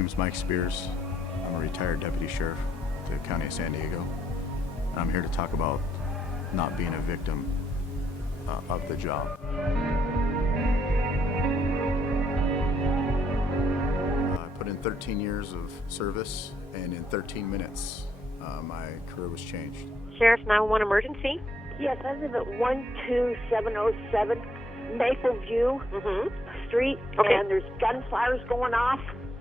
name's Mike Spears. I'm a retired deputy sheriff to the County of San Diego. I'm here to talk about not being a victim of the job. I put in 13 years of service, and in 13 minutes, my career was changed. Sheriff 911 emergency? Yes, I live at 12707 Maple View Street, Okay. and there's gunfires going off.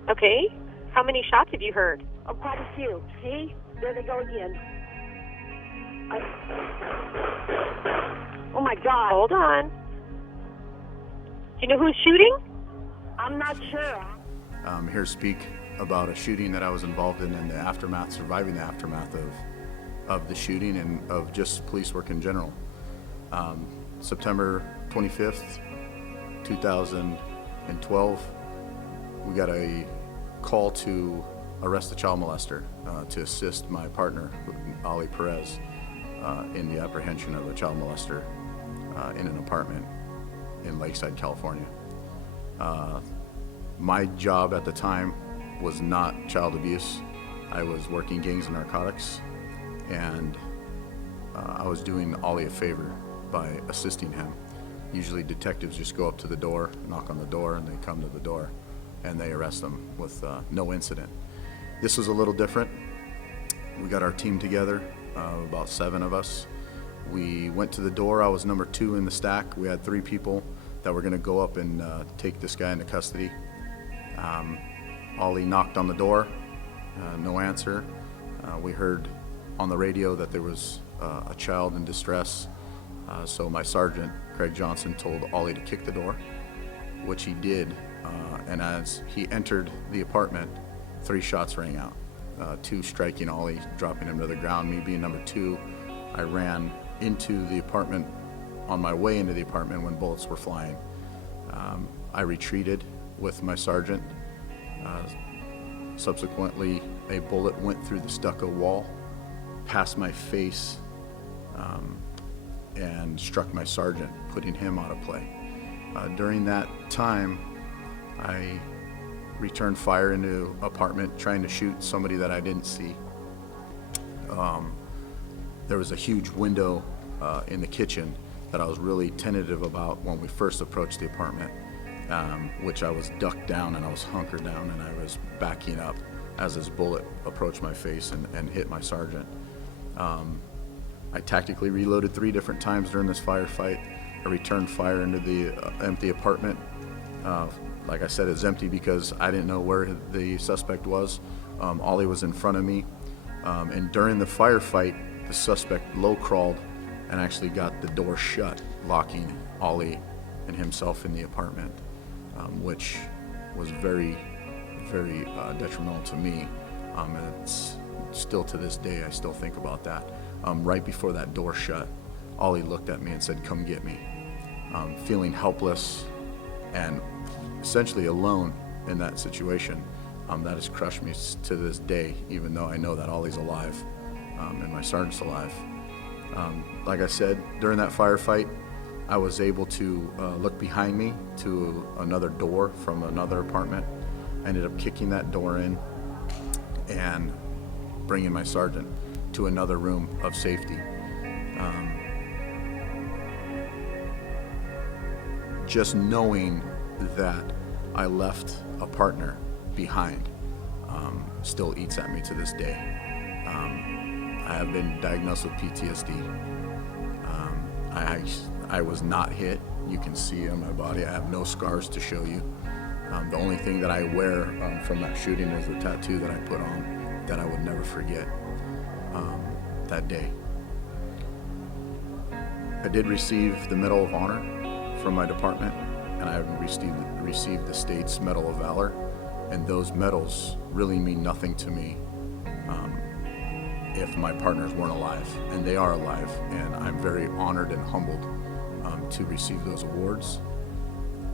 Okay. How many shots have you heard? Oh, quite a few. See? There they go again. Oh, my God. Hold on. Do you know who's shooting? I'm not sure. I'm here to speak about a shooting that I was involved in the aftermath, surviving the aftermath of the shooting and of just police work in general. September 25th, 2012, we got a call to arrest a child molester to assist my partner, Ali Perez, in the apprehension of a child molester in an apartment in Lakeside, California. My job at the time was not child abuse. I was working gangs and narcotics, and I was doing Ollie a favor by assisting him. Usually detectives just go up to the door, knock on the door, and they come to the door and they arrest them with no incident. This was a little different. We got our team together, about 7 of us. We went to the door. I was number 2 in the stack. We had 3 people that were gonna go up and take this guy into custody. Ollie knocked on the door, no answer. We heard on the radio that there was a child in distress. So my sergeant, Craig Johnson, told Ollie to kick the door, which he did. And as he entered the apartment, 3 shots rang out, 2 striking Ollie, dropping him to the ground. Me being number 2, I ran into the apartment on my way into the apartment when bullets were flying. I retreated with my sergeant. Subsequently, a bullet went through the stucco wall, past my face, and struck my sergeant, putting him out of play. During that time, I returned fire into the apartment, trying to shoot somebody that I didn't see. There was a huge window in the kitchen that I was really tentative about when we first approached the apartment, which I was ducked down and I was hunkered down and I was backing up as this bullet approached my face and hit my sergeant. I tactically reloaded 3 different times during this firefight. I returned fire into the empty apartment. Like I said, it's empty because I didn't know where the suspect was. Ollie was in front of me. And during the firefight, the suspect low crawled and actually got the door shut, locking Ollie and himself in the apartment, which was very, very detrimental to me. And it's still to this day, I still think about that. Right before that door shut, Ollie looked at me and said, "Come get me." Feeling helpless and essentially alone in that situation, that has crushed me to this day, even though I know that Ollie's alive and my sergeant's alive. Like I said, during that firefight, I was able to look behind me to another door from another apartment. I ended up kicking that door in and bringing my sergeant to another room of safety. Just knowing that I left a partner behind still eats at me to this day. I have been diagnosed with PTSD. I was not hit. You can see on my body, I have no scars to show you. The only thing that I wear from that shooting is the tattoo that I put on that I would never forget that day. I did receive the Medal of Honor from my department, and I received the state's Medal of Valor, and those medals really mean nothing to me if my partners weren't alive, and they are alive, and I'm very honored and humbled to receive those awards,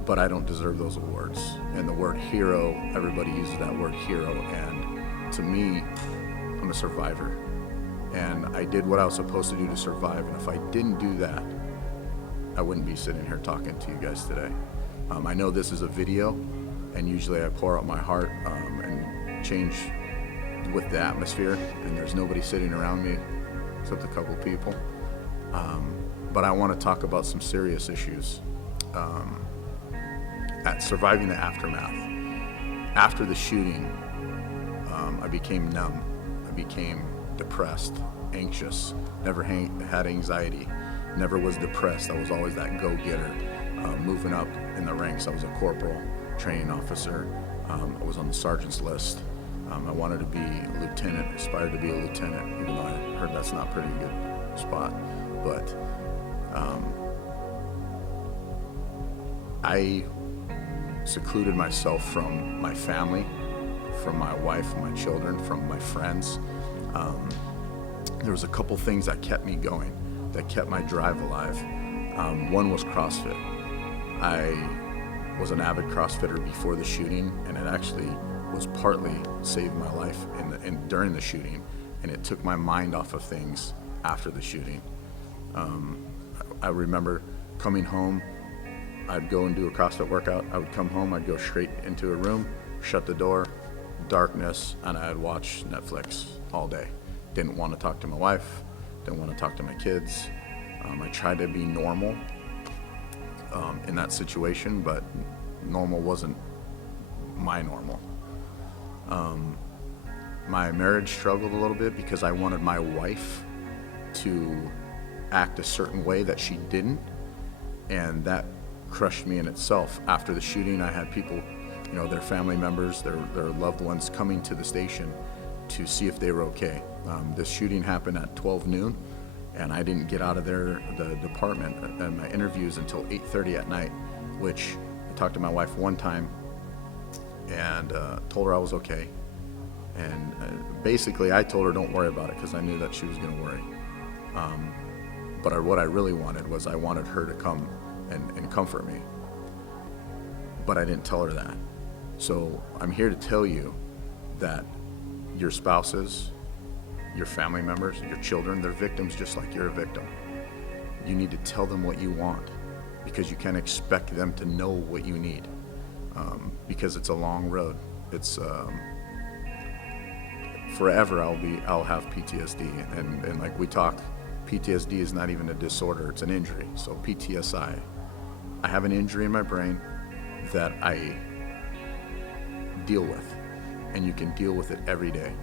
but I don't deserve those awards. And the word hero, everybody uses that word hero, and to me, I'm a survivor, and I did what I was supposed to do to survive, and if I didn't do that, I wouldn't be sitting here talking to you guys today. I know this is a video, and usually I pour out my heart and change with the atmosphere, and there's nobody sitting around me except a couple people. But I want to talk about some serious issues. At surviving the aftermath. After the shooting, I became numb. I became depressed, anxious, never had anxiety, never was depressed. I was always that go-getter, moving up in the ranks. I was a corporal, training officer. I was on the sergeant's list. I wanted to be a lieutenant, aspired to be a lieutenant, even though I heard that's not a pretty good spot. But I secluded myself from my family, from my wife, my children, from my friends. There was a couple things that kept me going, that kept my drive alive. One was CrossFit. I was an avid CrossFitter before the shooting, and it actually was partly saved my life during the shooting, and it took my mind off of things after the shooting. I remember coming home, I'd go and do a CrossFit workout. I would come home, I'd go straight into a room, shut the door, darkness, and I'd watch Netflix all day. Didn't want to talk to my wife, didn't want to talk to my kids. I tried to be normal in that situation, but normal wasn't my normal. My marriage struggled a little bit because I wanted my wife to act a certain way that she didn't, and that crushed me in itself. After the shooting, I had people, their family members, their loved ones coming to the station to see if they were okay. This shooting happened at 12 noon, and I didn't get out of the department and my interviews until 8:30 at night, which I talked to my wife one time and told her I was okay. And basically I told her don't worry about it because I knew that she was going to worry. But what I really wanted was I wanted her to come and comfort me. But I didn't tell her that. So I'm here to tell you that your spouses, your family members, your children, they're victims just like you're a victim. You need to tell them what you want because you can't expect them to know what you need because it's a long road. It's forever I'll have PTSD and like we talk, PTSD is not even a disorder, it's an injury. So PTSI. I have an injury in my brain that I deal with, and you can deal with it every day.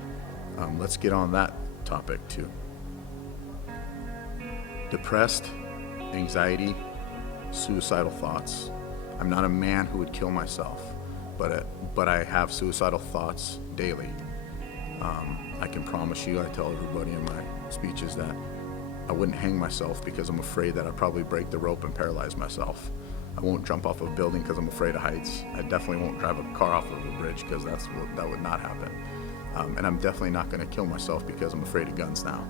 Let's get on that topic too. Depressed, anxiety, suicidal thoughts. I'm not a man who would kill myself, but I have suicidal thoughts daily. I can promise you, I tell everybody in my speeches that I wouldn't hang myself because I'm afraid that I'd probably break the rope and paralyze myself. I won't jump off a building because I'm afraid of heights. I definitely won't drive a car off of a bridge because that would not happen. And I'm definitely not going to kill myself because I'm afraid of guns now.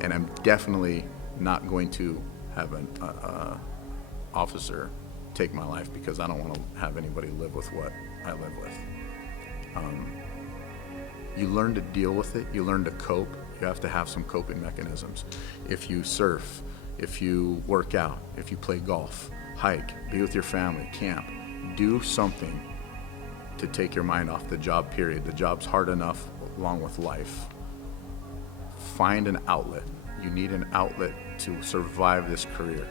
And I'm definitely not going to have an officer take my life because I don't want to have anybody live with what I live with. You learn to deal with it. You learn to cope. You have to have some coping mechanisms. If you surf, if you work out, if you play golf, hike, be with your family, camp, do something to take your mind off the job, period. The job's hard enough along with life. Find an outlet. You need an outlet to survive this career.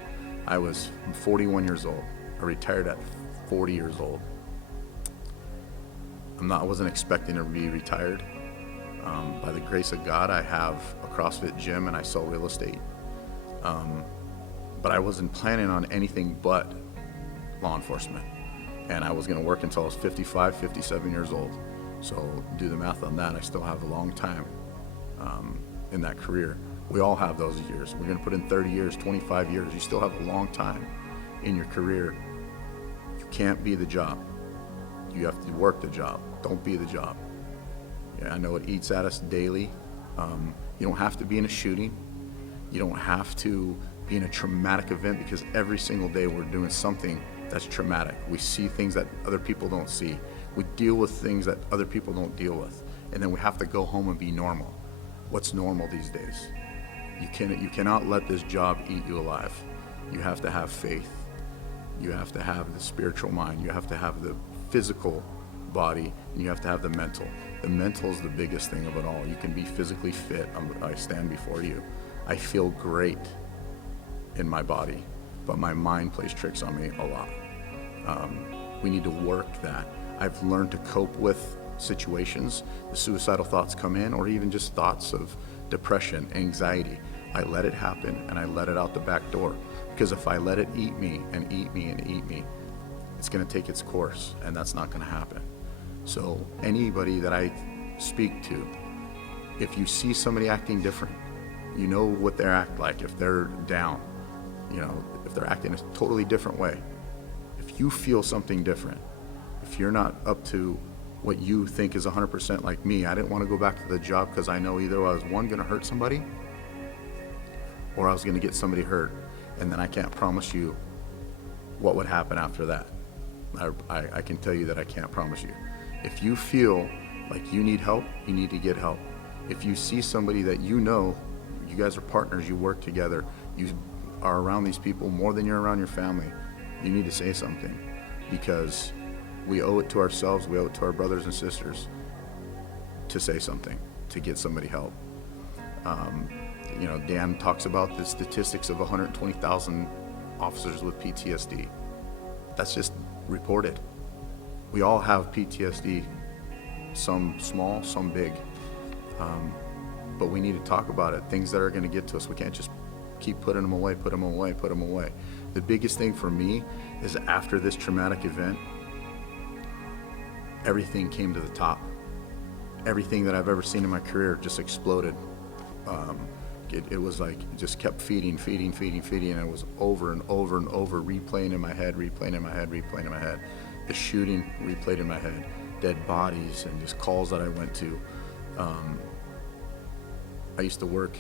I'm 41 years old. I retired at 40 years old. I wasn't expecting to be retired. By the grace of God, I have a CrossFit gym and I sell real estate. But I wasn't planning on anything but law enforcement. And I was going to work until I was 55, 57 years old. So do the math on that. I still have a long time in that career. We all have those years. We're going to put in 30 years, 25 years. You still have a long time in your career. You can't be the job. You have to work the job. Don't be the job. Yeah, I know it eats at us daily. You don't have to be in a shooting. You don't have to be in a traumatic event because every single day we're doing something that's traumatic. We see things that other people don't see. We deal with things that other people don't deal with. And then we have to go home and be normal. What's normal these days? You cannot let this job eat you alive. You have to have faith. You have to have the spiritual mind. You have to have the physical body, and you have to have the mental. The mental is the biggest thing of it all. You can be physically fit. I stand before you. I feel great in my body, but my mind plays tricks on me a lot. We need to work that. I've learned to cope with situations. The suicidal thoughts come in, or even just thoughts of depression, anxiety. I let it happen and I let it out the back door. Because if I let it eat me and eat me and eat me, it's going to take its course, and that's not going to happen. So anybody that I speak to, if you see somebody acting different, you know what they act like. If they're down, if they're acting a totally different way, if you feel something different, if you're not up to what you think is 100% like me, I didn't want to go back to the job because I know either I was going to hurt somebody or I was going to get somebody hurt, and then I can't promise you what would happen after that. I can tell you that I can't promise you. If you feel like you need help, you need to get help. If you see somebody that you guys are partners, you work together, you are around these people more than you're around your family, you need to say something, because we owe it to ourselves, we owe it to our brothers and sisters to say something, to get somebody help. Dan talks about the statistics of 120,000 officers with PTSD. That's just reported. We all have PTSD, some small, some big. But we need to talk about it, things that are going to get to us. We can't just keep putting them away. The biggest thing for me is after this traumatic event, everything came to the top. Everything that I've ever seen in my career just exploded. It was like it just kept feeding, and it was over and over and over, replaying in my head. The shooting replayed in my head, dead bodies, and just calls that I went to. I used to work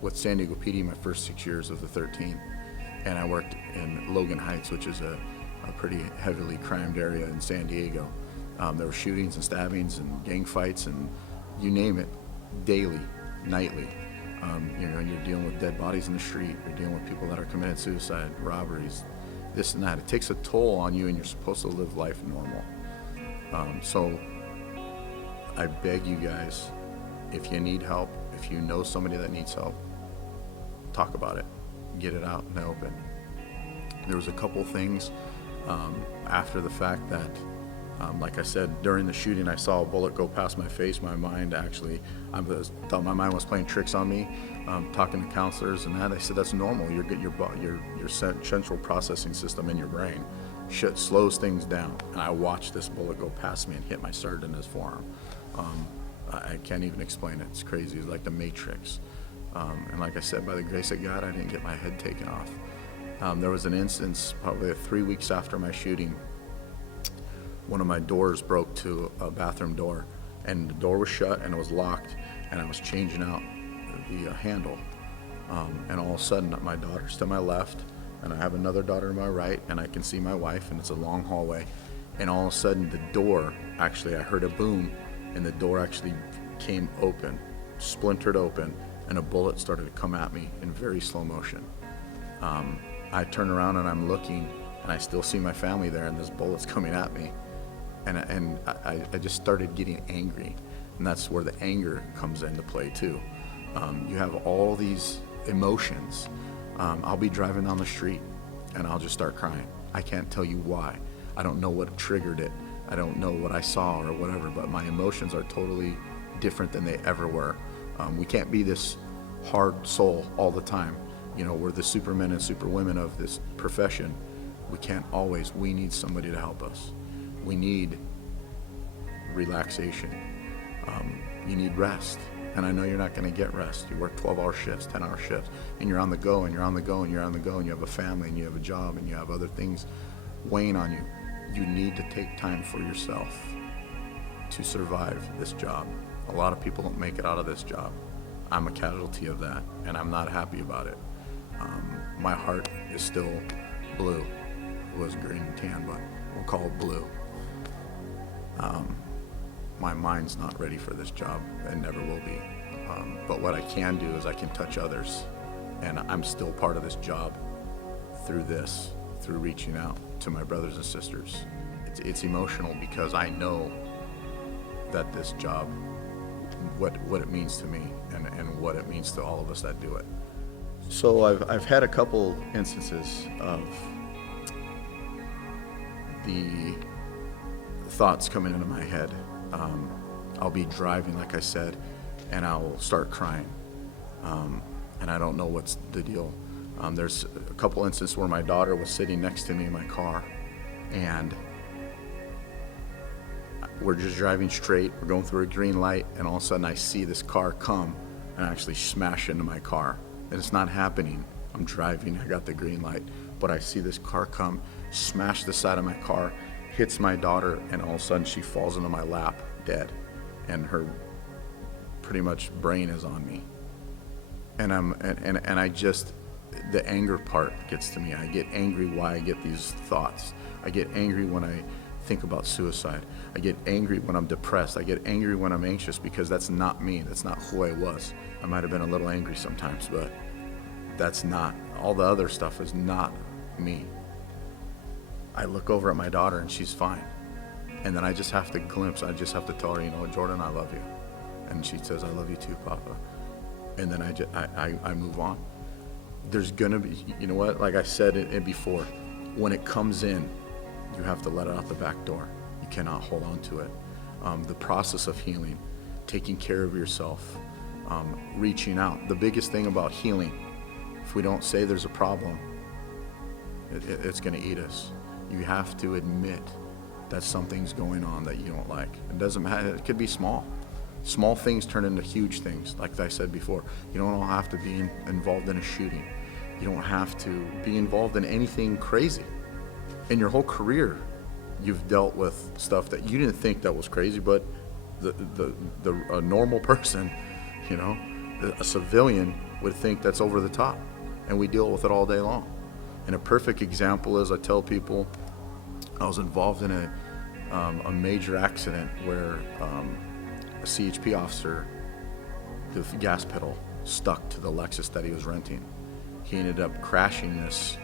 with San Diego PD my first 6 years of the 13, and I worked in Logan Heights, which is a pretty heavily crimed area in San Diego. There were shootings and stabbings and gang fights and you name it, daily, nightly. You're dealing with dead bodies in the street. You're dealing with people that are committing suicide, robberies, this and that. It takes a toll on you, and you're supposed to live life normal. So I beg you guys, if you need help, if you know somebody that needs help, talk about it. Get it out in the open. There was a couple things after the fact that, like I said, during the shooting, I saw a bullet go past my face. My mind I thought my mind was playing tricks on me. Talking to counselors and that, they said that's normal. Your central processing system in your brain slows things down. And I watched this bullet go past me and hit my sergeant in his forearm. I can't even explain it. It's crazy. It's like the Matrix. And like I said, by the grace of God, I didn't get my head taken off. There was an instance probably 3 weeks after my shooting. One of my doors broke to a bathroom door, and the door was shut and it was locked, and I was changing out the handle. And all of a sudden, my daughter's to my left, and I have another daughter to my right, and I can see my wife, and it's a long hallway. And all of a sudden, the door, I heard a boom, and the door actually came open, splintered open, and a bullet started to come at me in very slow motion. I turn around and I'm looking, and I still see my family there, and this bullet's coming at me. And I just started getting angry, and that's where the anger comes into play too. You have all these emotions. I'll be driving down the street, and I'll just start crying. I can't tell you why. I don't know what triggered it. I don't know what I saw or whatever, but my emotions are totally different than they ever were. We can't be this hard soul all the time. We're the supermen and superwomen of this profession. We need somebody to help us. We need relaxation. You need rest. And I know you're not going to get rest. You work 12-hour shifts, 10-hour shifts, and you're on the go, and you have a family, and you have a job, and you have other things weighing on you. You need to take time for yourself to survive this job. A lot of people don't make it out of this job. I'm a casualty of that, and I'm not happy about it. My heart is still blue. It was green and tan, but we'll call it blue. My mind's not ready for this job and never will be. But what I can do is I can touch others, and I'm still part of this job through reaching out to my brothers and sisters. It's emotional because I know that this job, what it means to me and what it means to all of us that do it. So I've had a couple instances of the thoughts coming into my head. I'll be driving, like I said, and I'll start crying, and I don't know what's the deal. There's a couple instances where my daughter was sitting next to me in my car, and we're just driving straight, we're going through a green light, and all of a sudden I see this car come and actually smash into my car. And it's not happening. I'm driving, I got the green light, but I see this car come, smash the side of my car, hits my daughter, and all of a sudden she falls into my lap, dead. And her pretty much brain is on me. And I just, the anger part gets to me. I get angry why I get these thoughts. I get angry when I think about suicide. I get angry when I'm depressed. I get angry when I'm anxious, because that's not me. That's not who I was. I might have been a little angry sometimes, but that's not, all the other stuff is not me. I look over at my daughter and she's fine. And then I just have to tell her, you know what, Jordan, I love you. And she says, I love you too, Papa. And then I move on. There's gonna be, you know what, like I said it before, when it comes in, you have to let it out the back door. You cannot hold on to it. The process of healing, taking care of yourself, reaching out. The biggest thing about healing, if we don't say there's a problem, it's gonna eat us. You have to admit that something's going on that you don't like. It doesn't matter, it could be small. Small things turn into huge things, like I said before. You don't all have to be involved in a shooting. You don't have to be involved in anything crazy. In your whole career, you've dealt with stuff that you didn't think that was crazy, but a normal person, you know, a civilian would think that's over the top, and we deal with it all day long. And a perfect example is, I tell people, I was involved in a major accident where a CHP officer, the gas pedal stuck to the Lexus that he was renting. He ended up crashing this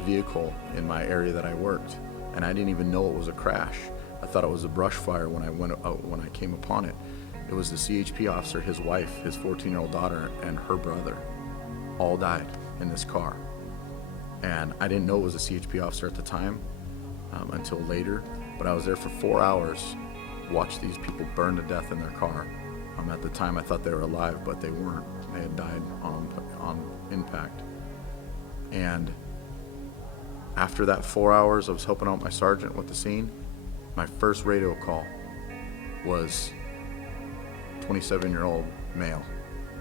vehicle in my area that I worked, and I didn't even know it was a crash. I thought it was a brush fire when I came upon it. It was the CHP officer, his wife, his 14-year-old daughter, and her brother all died in this car. And I didn't know it was a CHP officer at the time until later, but I was there for 4 hours, watched these people burn to death in their car. At the time I thought they were alive, but they weren't. They had died on impact. And after that 4 hours, I was helping out my sergeant with the scene. My first radio call was 27-year-old male,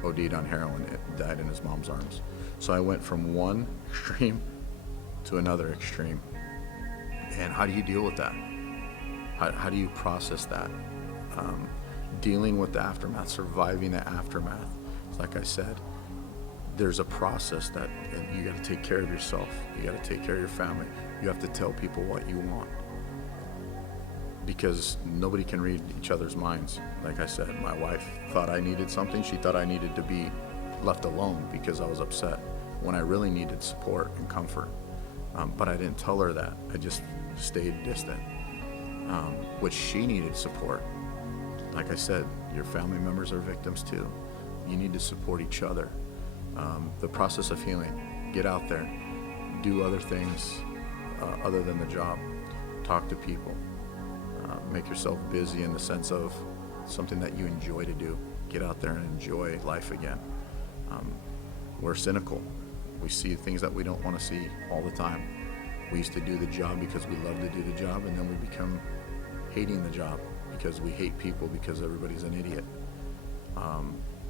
OD'd on heroin, died in his mom's arms. So I went from one extreme to another extreme. And how do you deal with that? How do you process that? Dealing with the aftermath, surviving the aftermath. Like I said, there's a process that you got to take care of yourself. You got to take care of your family. You have to tell people what you want, because nobody can read each other's minds. Like I said, my wife thought I needed something. She thought I needed to be left alone because I was upset, when I really needed support and comfort. But I didn't tell her that. I just stayed distant, which she needed support. Like I said, your family members are victims too. You need to support each other. The process of healing, get out there, do other things other than the job, talk to people, make yourself busy in the sense of something that you enjoy to do. Get out there and enjoy life again. We're cynical. We see things that we don't want to see all the time. We used to do the job because we love to do the job, and then we become hating the job because we hate people because everybody's an idiot.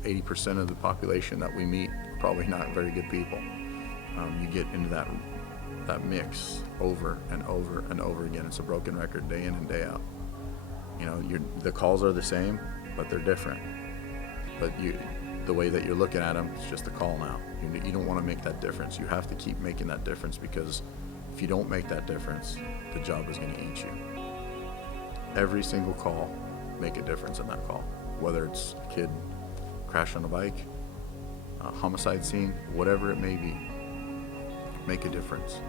80% of the population that we meet are probably not very good people. You get into that mix over and over and over again. It's a broken record day in and day out. You know, the calls are the same, but they're different. But the way that you're looking at them, it's just a call now. You don't want to make that difference. You have to keep making that difference, because if you don't make that difference, the job is going to eat you. Every single call, make a difference in that call. Whether it's a kid crash on a bike, a homicide scene, whatever it may be, make a difference.